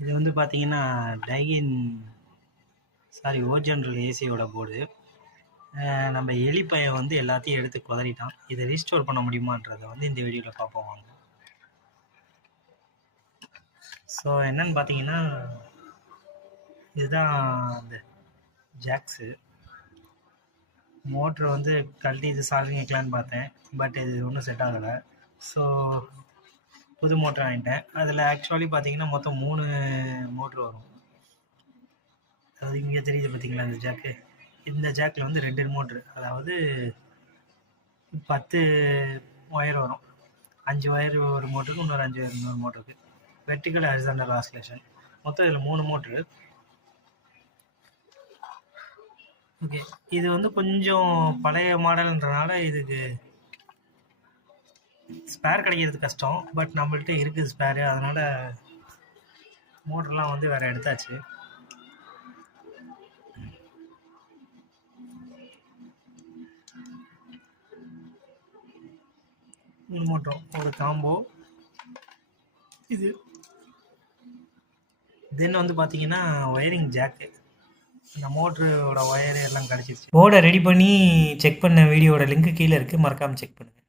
இது வந்து பார்த்தீங்கன்னா, டைகின் ஓஜென்ரல் ஏசியோட போர்டு. நம்ம எலி பையன் வந்து எல்லாத்தையும் எடுத்து குதறிட்டான். இதை ரீஸ்டோர் பண்ண முடியுமான்றத வந்து இந்த வீடியோவில் பார்ப்போம் வாங்க. ஸோ என்னன்னு பார்த்தீங்கன்னா, இதுதான் அந்த ஜாக்ஸு. மோட்ரு வந்து கழட்டி இது சால்விங் வைக்கலான்னு பார்த்தேன், பட் இது ஒன்றும் செட் ஆகலை. ஸோ புது மோட்ரு வாங்கிட்டேன். அதில் ஆக்சுவலி பார்த்தீங்கன்னா மொத்தம் 3 மோட்ரு வரும். அதாவது இங்கே தெரியுது பார்த்தீங்களா இந்த ஜாக்கு. இந்த ஜாக்கில் வந்து 2 மோட்ரு, அதாவது 10 ஒயர் வரும். 5 ஒயர் ஒரு மோட்டருக்கு, இன்னொரு 5 ஒயர் இன்னொரு மோட்டருக்கு. Vertical horizontal oscillation. மொத்தம் இதில் 3 மோட்ரு. ஓகே, இது வந்து கொஞ்சம் பழைய மாடல்ன்றனால இதுக்கு ஸ்பேர் கிடைக்கிறது கஷ்டம். பட் நம்மள்கிட்ட இருக்குது ஸ்பேரு, அதனால் மோட்டர்லாம் வந்து வேறு எடுத்தாச்சு. மோட்டரும் ஒரு காம்போ இது. தென் வந்து பார்த்தீங்கன்னா ஒயரிங் ஜாக்கு. இந்த மோட்டரோட ஒயரு எல்லாம் கிடச்சிருச்சு. போர்டை ரெடி பண்ணி செக் பண்ண வீடியோட லிங்க் கீழே இருக்குது, மறக்காமல் செக் பண்ணுங்கள்.